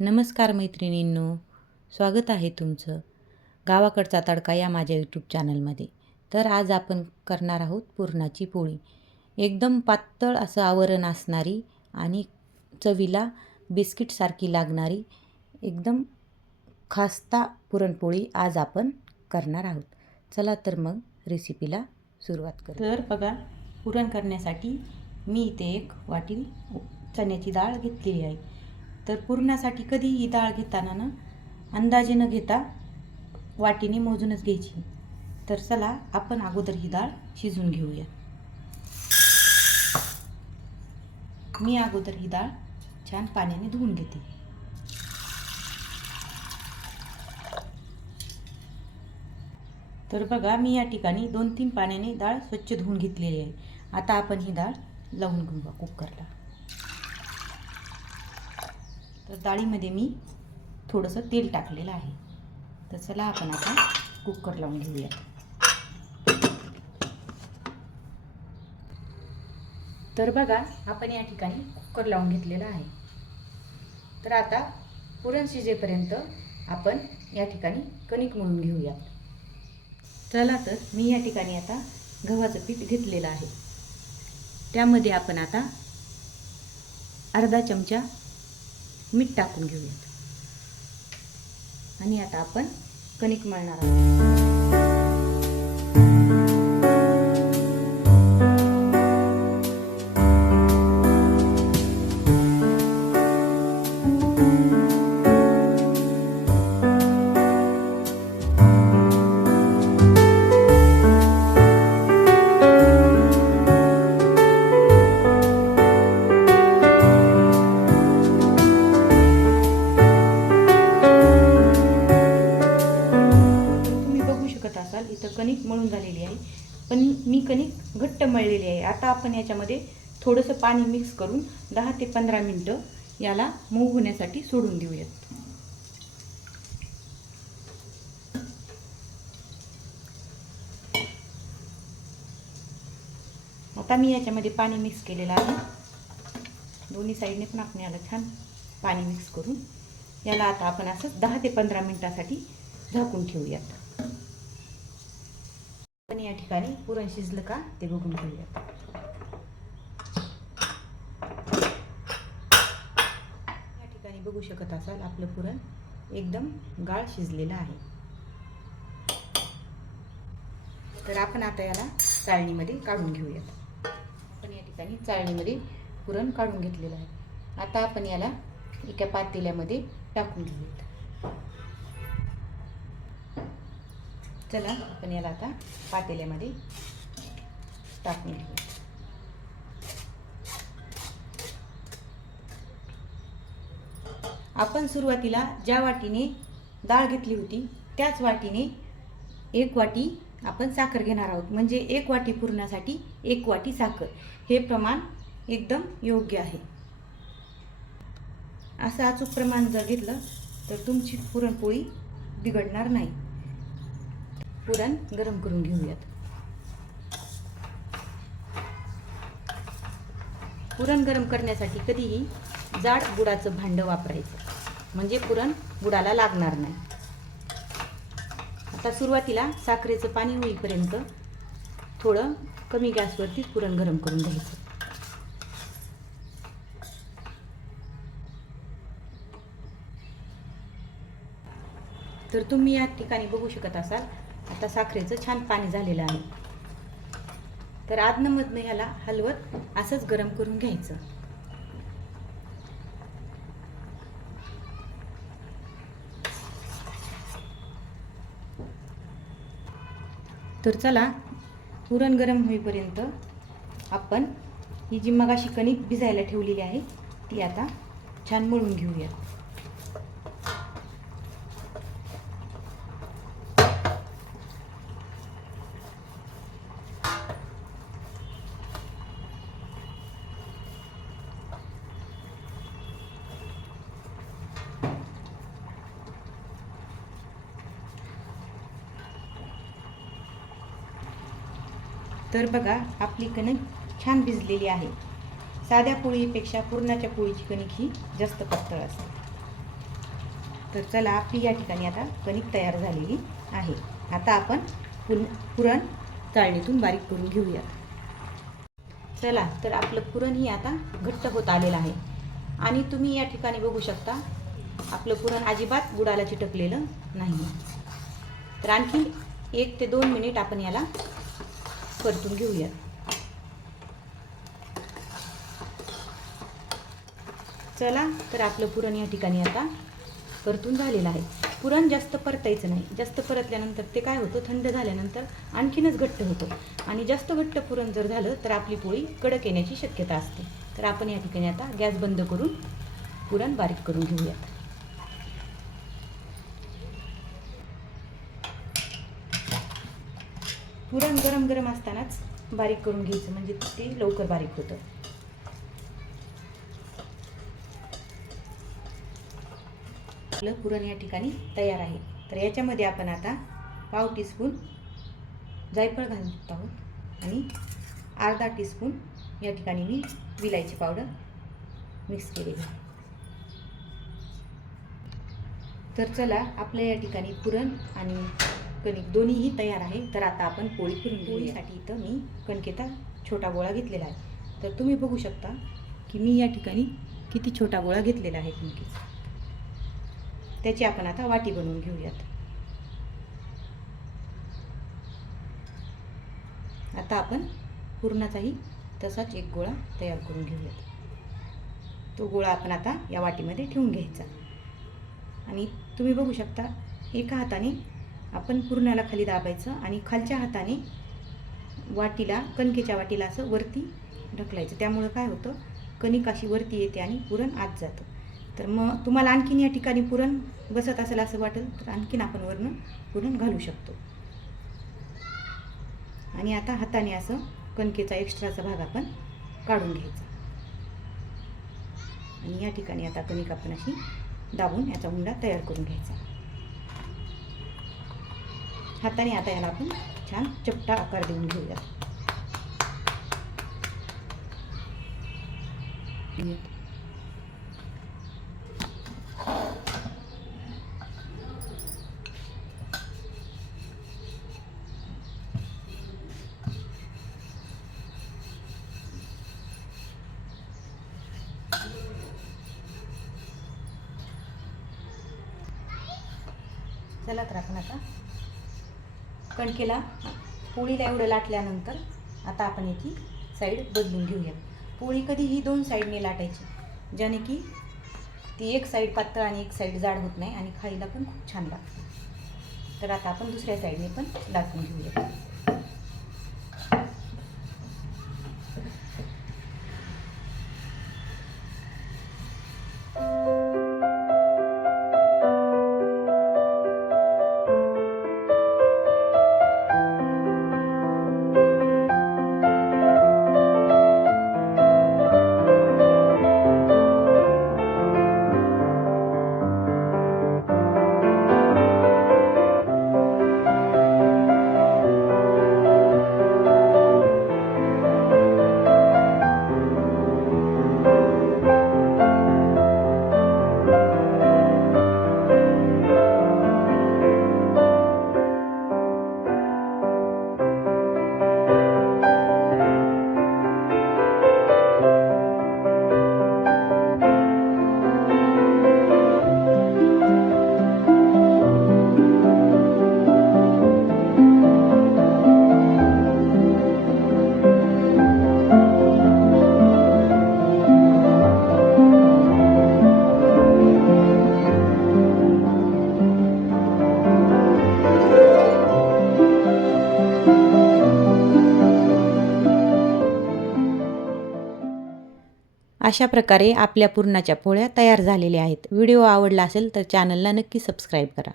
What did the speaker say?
नमस्कार मैत्रिणींनो स्वागत आहे तुमचं गावाकडचा तडका या माझ्या यूट्यूब चॅनलमध्ये तर आज आपण करणार आहोत पुरणाची पोळी. एकदम पातळ असं आवरण असणारी आणि चवीला बिस्किटसारखी लागणारी एकदम खास्ता पुरणपोळी आज आपण करणार आहोत. चला तर मग रेसिपीला सुरुवात करू. तर बघा पुरण करण्यासाठी मी इथे एक वाटी चण्याची डाळ घेतलेली आहे. तर पुरणासाठी कधी ही डाळ घेताना ना अंदाजे न घेता वाटीने मोजूनच घ्यायची. तर चला आपण अगोदर ही डाळ शिजून घेऊया. मी अगोदर ही डाळ छान पाण्याने धुवून घेते. तर बघा मी या ठिकाणी दोन तीन पाण्याने डाळ स्वच्छ धुवून घेतलेली आहे. आता आपण ही डाळ लावून घेऊ कुकरला. तर डाळीमध्ये मी थोडंसं तेल टाकलेलं आहे. तर चला आपण आता कुकर लावून घेऊया तर बघा आपण या ठिकाणी कुकर लावून घेतलेला आहे. तर आता पुरण शिजेपर्यंत आपण या ठिकाणी कणिक मळून घेऊया चला तर मी या ठिकाणी आता गव्हाचं पीठ घेतलेलं आहे. त्यामध्ये आपण आता अर्धा चमचा मीठ टाकून घेऊयात. आणि आता आपण कणिक मळणार आहोत. असाल इथं कणिक मळून झालेली आहे. पण मी कणिक घट्ट मळलेली आहे. आता आपण याच्यामध्ये थोडंसं पाणी मिक्स करून दहा ते पंधरा मिनटं याला मऊ होण्यासाठी सोडून देऊयात. आता मी याच्यामध्ये पाणी मिक्स केलेलं आहे. दोन्ही साईडने पण आपण याला छान पाणी मिक्स करून याला आता आपण असं दहा ते पंधरा मिनटासाठी झाकून ठेवूयात. पण या ठिकाणी पुरण शिजलं का ते बघून घेऊयात या ठिकाणी बघू शकत असाल आपलं पुरण एकदम गाळ शिजलेलं आहे. तर आपण आता याला चाळणीमध्ये काढून घेऊयात. आपण या ठिकाणी चाळणीमध्ये पुरण काढून घेतलेलं आहे. आता आपण याला एका पातेल्यामध्ये टाकून घेऊयात. चला आपण याला आता पातेल्यामध्ये टाकून घेऊ आपण सुरुवातीला ज्या वाटीने डाळ घेतली होती त्याच वाटीने एक वाटी आपण साखर घेणार आहोत. म्हणजे एक वाटी पुरण्यासाठी एक वाटी साखर. हे प्रमाण एकदम योग्य आहे. असं अचूक प्रमाण जर घेतलं तर तुमची पुरणपोळी बिघडणार नाही. पुरण गरम करून घेऊयात. पुरण गरम करण्यासाठी कधीही जाड गुडाचं भांडं वापरायचं. म्हणजे पुरण गुडाला लागणार नाही. आता सुरुवातीला साखरेचं पाणी होईपर्यंत थोडं कमी गॅसवरती पुरण गरम करून घ्यायचं. तर तुम्ही या ठिकाणी बघू शकत असाल आता साखरेचं छान पाणी झालेलं आहे. तर आदनमधनं ह्याला हलवत असंच गरम करून घ्यायचं. तर चला पुरण गरम होईपर्यंत आपण ही जी मगाशी कणिक भिजायला ठेवलेली आहे ती आता छान मळून घेऊया तर बघा आपली कणिक छान भिजलेली आहे. साध्या पोळीपेक्षा पुरणाच्या पोळीची कणिक ही जास्त पातळ असते. तर चला आपली या ठिकाणी आता कणिक तयार झालेली आहे. आता आपण पुन पुरण चाळणीतून बारीक करून घेऊया. चला तर आपलं पुरणही आता घट्ट होत आलेलं आहे. आणि तुम्ही या ठिकाणी बघू शकता आपलं पुरण अजिबात बुडाला चिटकलेलं नाही. तर आणखी एक ते दोन मिनिट आपण याला परतून घेऊयात चला तर आपलं पुरण या ठिकाणी आता परतून झालेलं आहे. पुरण जास्त परतायचं नाही. जास्त परतल्यानंतर ते काय होतं? थंड झाल्यानंतर आणखीनच घट्ट होतं. आणि जास्त घट्ट पुरण जर झालं तर आपली पोळी कडक येण्याची शक्यता असते. तर आपण या ठिकाणी आता गॅस बंद करून पुरण बारीक करून घेऊयात. पुरण गरम गरम असतानाच बारीक करून घ्यायचं म्हणजे ते लवकर बारीक होतं. आपलं पुरण या ठिकाणी तयार आहे. तर याच्यामध्ये आपण आता पाव टीस्पून जायफळ घालत आहोत आणि अर्धा टीस्पून या ठिकाणी मी विलायची पावडर मिक्स केलेली आहे. तर चला आपल्या या ठिकाणी पुरण आणि कणिक दोन्हीही तयार आहे. तर आता आपण पोळी फिरून पोळीसाठी इथं मी कणकेचा छोटा गोळा घेतलेला आहे. तर तुम्ही बघू शकता की मी या ठिकाणी किती छोटा गोळा घेतलेला आहे कणकेचा. त्याची आपण आता वाटी बनवून घेऊयात. आता आपण पुरणाचाही तसाच एक गोळा तयार करून घेऊयात. तो गोळा आपण आता या वाटीमध्ये ठेवून घ्यायचा. आणि तुम्ही बघू शकता एका हाताने आपण पुरणाला खाली दाबायचं आणि खालच्या हाताने वाटीला कणकेच्या वाटीला असं वरती ढकलायचं. त्यामुळं काय होतं? कणिक अशी वरती येते आणि पुरण आत जातं. तर मग तुम्हाला आणखीन या ठिकाणी पुरण बसत असेल असं वाटेल तर आणखीन आपण वरनं पुरण घालू शकतो. आणि आता हाताने असं कणकेचा एक्स्ट्राचा भाग आपण काढून घ्यायचा. आणि या ठिकाणी आता कणिक आपण अशी दाबून याचा उंडा तयार करून घ्यायचा. हाताने आता याला आपण छान चपटा आकार देऊन घेऊया. चला तर आपण आता कणकेला पोळीला एवढं लाटल्यानंतर आता आपण याची साईड बदलून घेऊयात. पोळी कधीही दोन साईडने लाटायची ज्याने की ती एक साईड पातळ आणि एक साईड जाड होत नाही आणि खायला पण खूप छान लागते. तर आता आपण दुसऱ्या साईडने पण लाटून घेऊया अशा प्रकारे आपल्या पुरणाच्या पोळ्या तयार झालेल्या आहेत. व्हिडिओ आवडला असेल तर चॅनलला नक्की सबस्क्राईब करा.